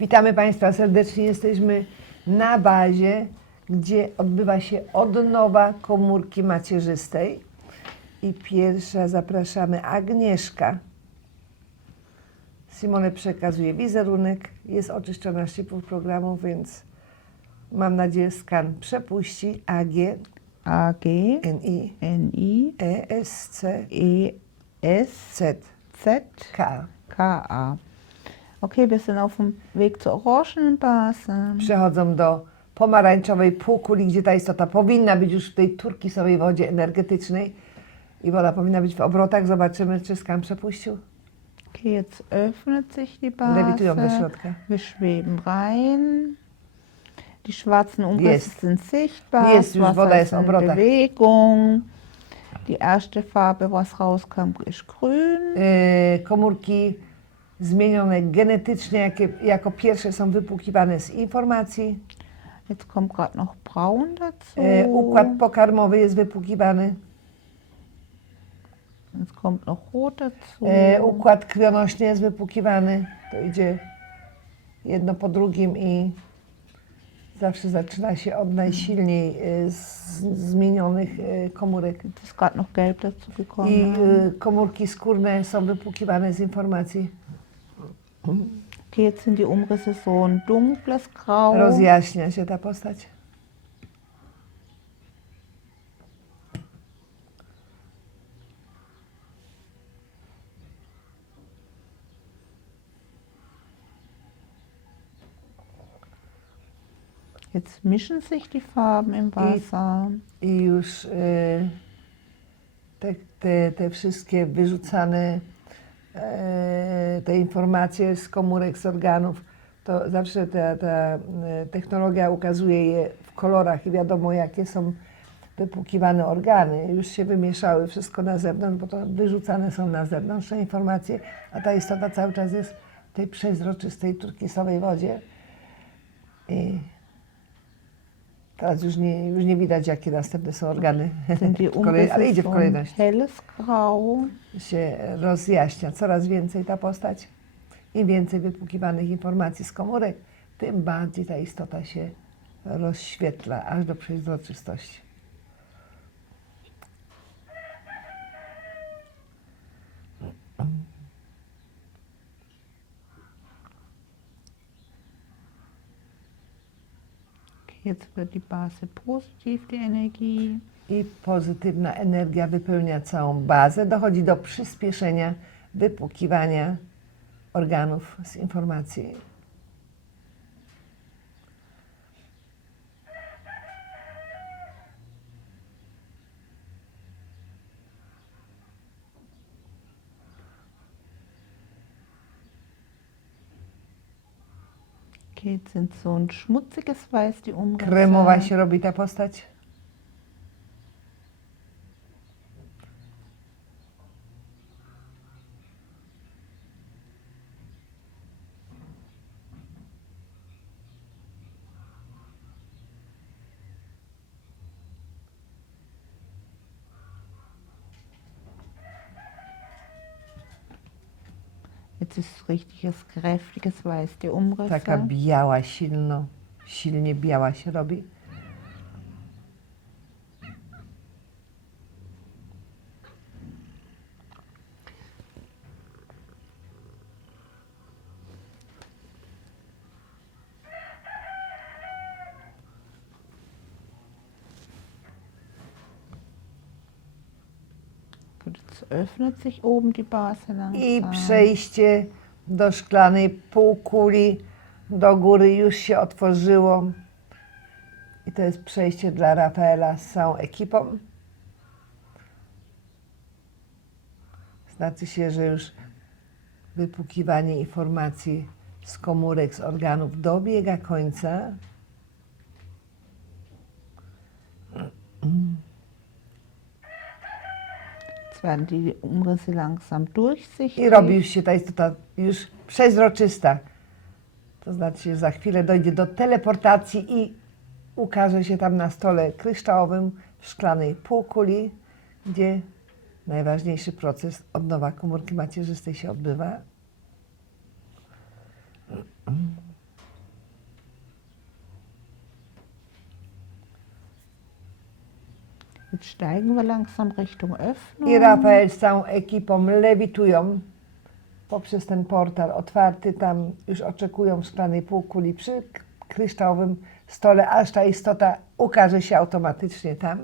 Witamy Państwa serdecznie. Jesteśmy na bazie, gdzie odbywa się odnowa komórki macierzystej. I pierwsza zapraszamy Agnieszka. Simone przekazuje wizerunek. Jest oczyszczona szczypów programu, więc mam nadzieję skan przepuści. A, G, A, G, N, I, N, I, E, S, C, E, S, Z, Z, K. K, A. Okay, wir sind auf dem Weg zur Orangenbase. Przechodzą do pomarańczowej półkuli, gdzie ta istota powinna być już w tej turkisowej wodzie energetycznej i woda powinna być w obrotach. Zobaczymy, czy skan przepuścił. Okay, jetzt öffnet sich die. Lewitują do środka. Wir schweben rein. Die schwarzen Umrisse Jest. sind sichtbar. Jest, już woda Wasser jest w obrotach. Bewegung. Die erste Farbe, was rauskam, ist grün. Yy, komórki zmienione genetycznie, jakie, jako pierwsze są wypłukiwane z informacji. Jetzt kommt gerade noch braun dazu. Yy, układ pokarmowy jest wypłukiwany. Jetzt kommt noch rot dazu. Yy, układ krwionośny jest wypłukiwany. To idzie jedno po drugim i zawsze zaczyna się od najsilniej yy, z, zmienionych yy, komórek. Jetzt ist gerade noch gelb dazu gekommen. I yy, komórki skórne są wypłukiwane z informacji. Jetzt sind die Umrisse so ein dunkles Grau. Rozjaśnia się ta postać. Jetzt mischen sich die Farben im Wasser. I już y, te, te, te wszystkie wyrzucane te informacje z komórek, z organów, to zawsze ta, ta y, technologia ukazuje je w kolorach i wiadomo, jakie są wypłukiwane organy. Już się wymieszały wszystko na zewnątrz, bo to wyrzucane są na zewnątrz te informacje, a ta istota cały czas jest w tej przezroczystej turkisowej wodzie. I Teraz już nie, już nie widać, jakie następne są organy, w kolej, ale idzie w Grau. Się rozjaśnia coraz więcej ta postać. Im więcej wypłukiwanych informacji z komórek, tym bardziej ta istota się rozświetla, aż do przezroczystości. Okay, jetzt wird die Base positiv, die Energie. I pozytywna energia wypełnia całą bazę. Dochodzi do przyspieszenia wypłukiwania organów z informacji. Jetzt sind so ein schmutziges Weiß die Umrisse. Kremowa się robi ta postać. Richtiges, kräftiges Weiß die Umrisse. Taka biała, silno, silnie biała się robi. Gut, Jetzt öffnet sich oben die Base. I przejście do szklanej półkuli do góry już się otworzyło. I to jest przejście dla Rafaela z całą ekipą. Znaczy się, że już wypłukiwanie informacji z komórek, z organów dobiega końca. Jetzt werden die Umrisse langsam durchsichtig. I robi już się ta istota już przezroczysta. To znaczy, że za chwilę dojdzie do teleportacji i ukaże się tam na stole kryształowym w szklanej półkuli, gdzie najważniejszy proces odnowa komórki macierzystej się odbywa. Jetzt steigen wir langsam Richtung Öffnung. Rafael z całą ekipą lewitują poprzez ten portal otwarty. Tam już oczekują w szklanej półkuli przy kryształowym stole, aż ta istota ukaże się automatycznie tam.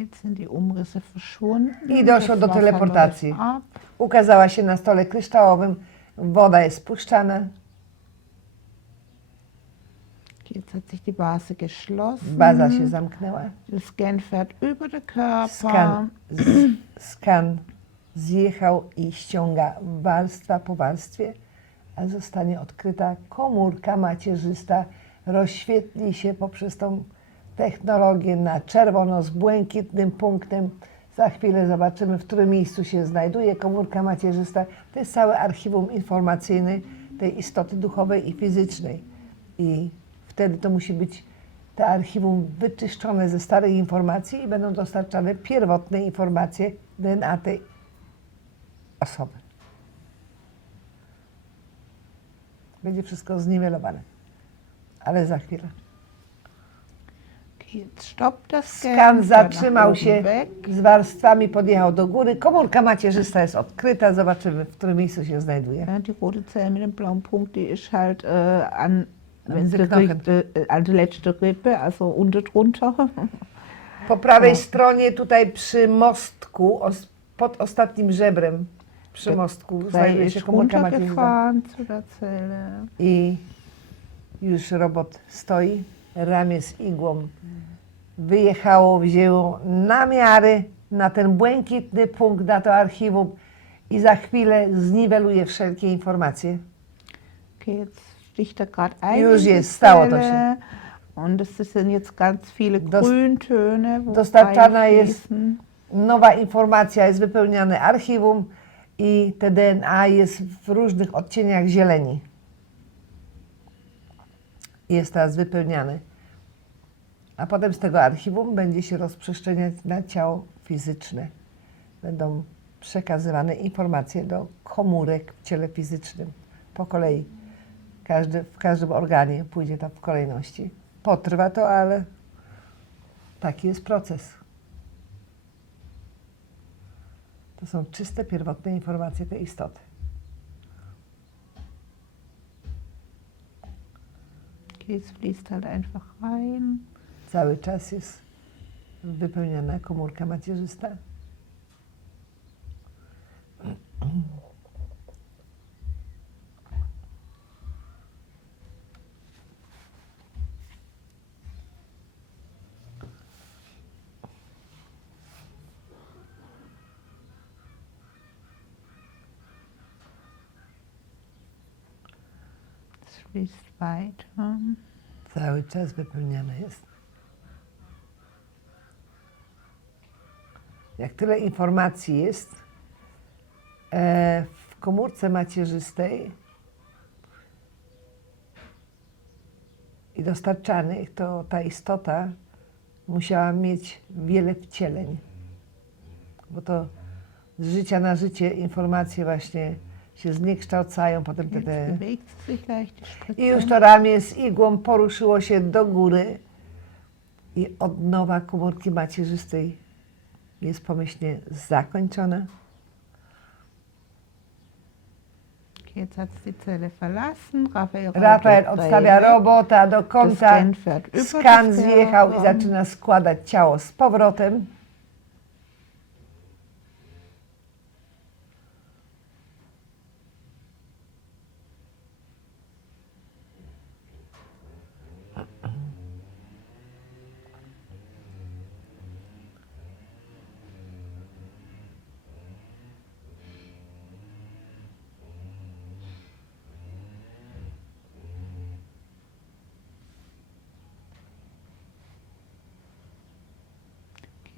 Jetzt sind die Umrisse verschwunden. I doszło do teleportacji. Ukazała się na stole kryształowym, woda jest spuszczana, Jetzt hat sich die Vase geschlossen. baza się zamknęła. Der Scan fährt über den Körper. Skan, skan zjechał i ściąga warstwa po warstwie, a zostanie odkryta komórka macierzysta. Rozświetli się poprzez tą technologię na czerwono z błękitnym punktem. Za chwilę zobaczymy, w którym miejscu się znajduje komórka macierzysta. To jest cały archiwum informacyjny tej istoty duchowej i fizycznej. I wtedy to musi być te archiwum wyczyszczone ze starych informacji i będą dostarczane pierwotne informacje DNA tej osoby. Będzie wszystko zniwelowane. Ale za chwilę. Scan. Skan zatrzymał się z warstwami, podjechał do góry. Komórka macierzysta jest odkryta. Zobaczymy, w którym miejscu się znajduje. Ja, die rote Zelle mit dem blauen Punkt, die ist halt äh, an, wenn sie äh, an der letzte Rippe, also unten drunter. Po prawej stronie, tutaj przy mostku, os, pod ostatnim żebrem, przy Tak. mostku, znajduje się komórka macierzysta. I już robot stoi, ramię z igłą wyjechało, wzięło namiary na ten błękitny punkt, na to archiwum i za chwilę zniweluje wszelkie informacje. Okay, jetzt sticht er gerade. Już jest, stało to Zelle. Und es sind jetzt ganz viele Grüntöne, dostarczana jest-. Nowa informacja jest wypełniane archiwum i te DNA jest w różnych odcieniach zieleni. Jest teraz wypełniany. A potem z tego archiwum będzie się rozprzestrzeniać na ciało fizyczne. Będą przekazywane informacje do komórek w ciele fizycznym po kolei. Każdy, w każdym organie pójdzie to w kolejności. Potrwa to, ale taki jest proces. To są czyste, pierwotne informacje tej istoty. Es fließt halt einfach rein. Cały czas jest wypełniana komórka macierzysta. Weiter. Cały czas wypełniana jest. Jak tyle informacji jest e, w komórce macierzystej i dostarczanych, to ta istota musiała mieć wiele wcieleń. Bo to z życia na życie informacje właśnie się zniekształcają, potem te, te i już to ramię z igłą poruszyło się do góry i odnowa komórki macierzystej jest pomyślnie zakończona. Rafael, odstawia robota do über skan zjechał i zaczyna składać ciało z powrotem.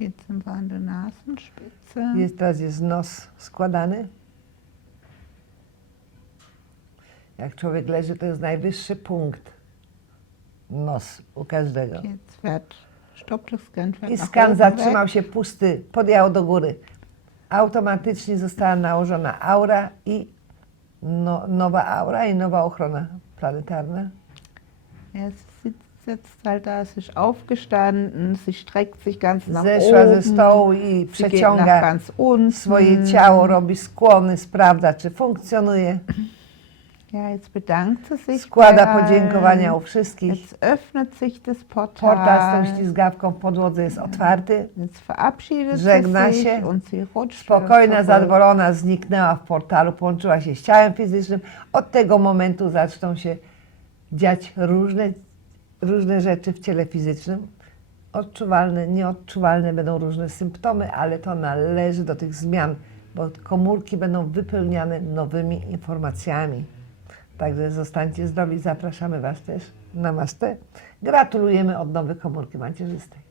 Jetzt Nasenspitze. Jest, teraz jest nos składany. Jak człowiek leży, to jest najwyższy punkt. Nos u każdego. Jetzt das i skan zatrzymał się pusty, podjęło do góry. Automatycznie została nałożona aura i no, nowa aura i nowa ochrona planetarna. Er sitzt halt da, ist sich aufgestanden, sie streckt sich ganz nach Zeszła ze oben. stołu i Sie geht nach przeciąga ganz unten. swoje ciało, robi skłony, sprawdza, czy funkcjonuje. Ja, jetzt bedankt sie sich. Składa bei allen. podziękowania u wszystkich. Jetzt öffnet sich das Portal z Portal. tą ślizgawką w podłodze jest otwarty. Jetzt verabschiedet Żegna sie sich się. und sie rutscht Spokojna, zurück. zadowolona zniknęła w portalu, połączyła się z ciałem fizycznym. Od tego momentu zaczną się dziać różne, różne rzeczy w ciele fizycznym. Odczuwalne, nieodczuwalne będą różne symptomy, ale to należy do tych zmian, bo komórki będą wypełniane nowymi informacjami. Także zostańcie zdrowi, zapraszamy Was też. Namaste. Gratulujemy odnowy komórki macierzystej.